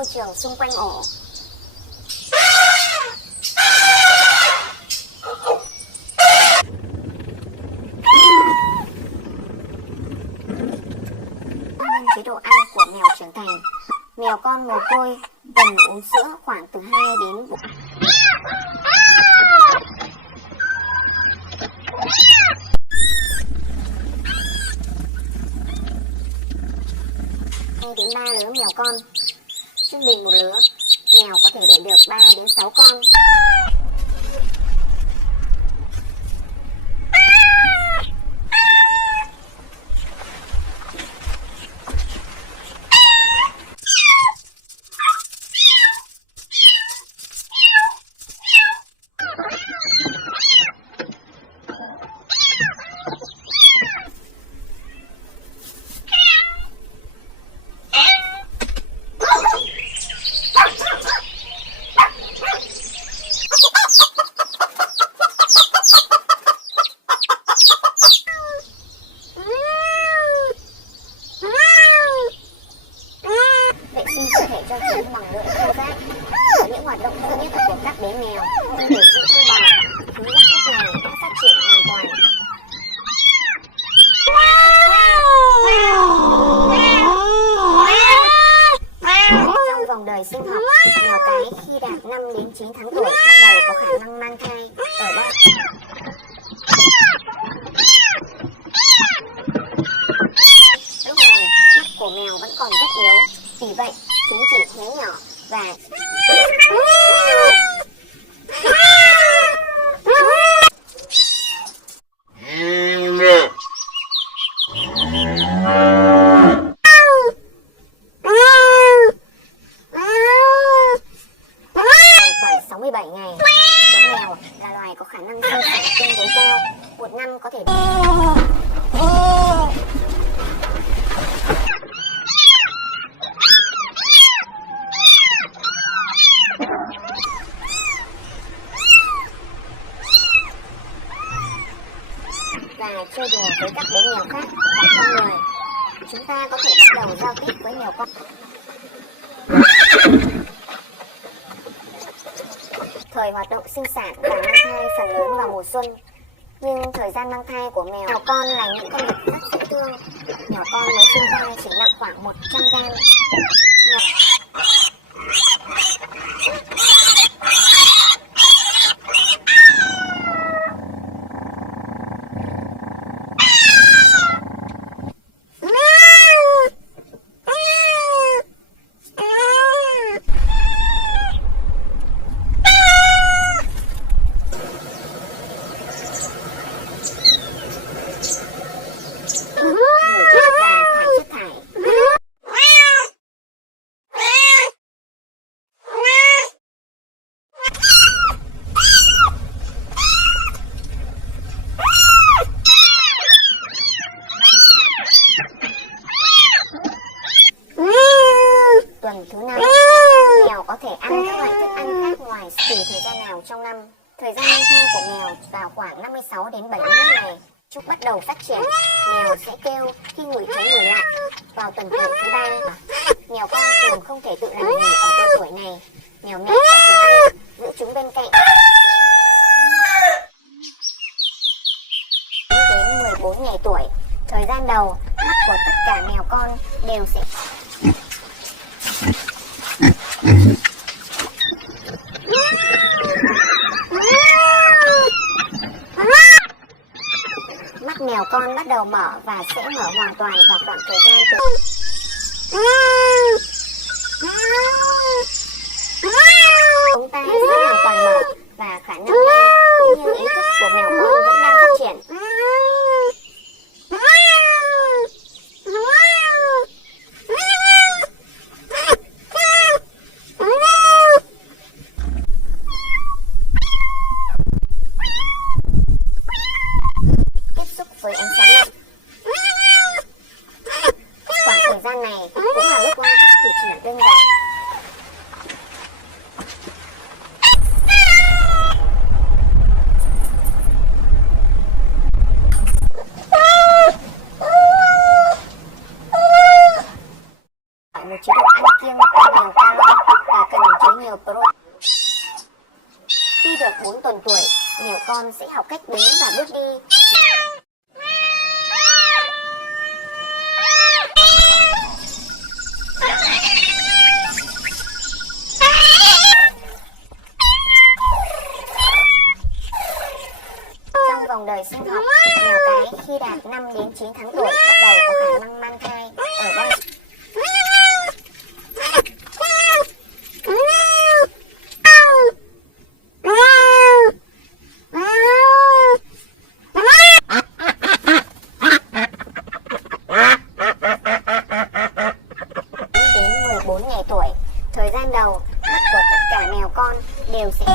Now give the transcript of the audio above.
môi trường xung quanh ổ. Chế độ ăn của mèo trưởng thành. Mèo con mồ côi cần uống sữa khoảng từ 2 đến 4 đến 3 lứa mèo con. Trung bình một lứa mèo có thể đẻ được 3 đến 6 con. Vệ sinh cơ thể cho chúng bằng lưỡi khô rác là những hoạt động duy nhất của các bé mèo để giữ thăng bằng. Thú giác này đã phát triển hoàn toàn. Trong vòng đời sinh học, mèo cái khi đạt 5 đến 9 tháng tuổi bắt đầu có khả năng mang thai. Ở đây lúc này mắt của mèo vẫn còn rất yếu, vì vậy chúng chỉ hé nhỏ và khoảng 67 ngày. Chó mèo là loài có khả năng sinh sản tương đối cao, một năm có thể và chơi đùa với các bé mèo khác hoặc con người. Chúng ta có thể bắt đầu giao tiếp với mèo con. Thời hoạt động sinh sản và mang thai phần lớn vào mùa xuân, nhưng thời gian mang thai của mèo con là những con vật rất dễ thương. Mèo con mới sinh ra chỉ nặng khoảng 100 gram. Tuần thứ 5, mèo có thể ăn các loại thức ăn khác ngoài tùy thời gian nào trong năm. Thời gian mang thai của mèo vào khoảng 56 đến 71 ngày. Chúng bắt đầu phát triển. Mèo sẽ kêu khi ngửi thấy người lạ. Vào tuần tuổi thứ 3, mèo con thường không thể tự làm gì ở độ tuổi này. Mèo mẹ cho chúng ăn, giữ chúng bên cạnh. Đến 14 ngày tuổi, thời gian đầu, mắt của tất cả mèo con đều sẽ mắt mèo con bắt đầu mở và sẽ mở hoàn toàn vào khoảng thời gian từ ống tai sẽ hoàn toàn mở và khả năng nghe cũng như ý thức của mèo con vẫn đang phát triển. Với ánh sáng lạnh. Khoảng thời gian này cũng là lúc quan sát cử chỉ đơn giản. được 4 tuần tuổi, mèo con sẽ học cách đứng và bước đi. Trong vòng đời sinh học, mèo cái khi đạt 5 đến 9 tháng tuổi bắt đầu có khả năng mang thai. Ở đây đến 14 ngày tuổi, thời gian đầu mắt của tất cả mèo con đều sẽ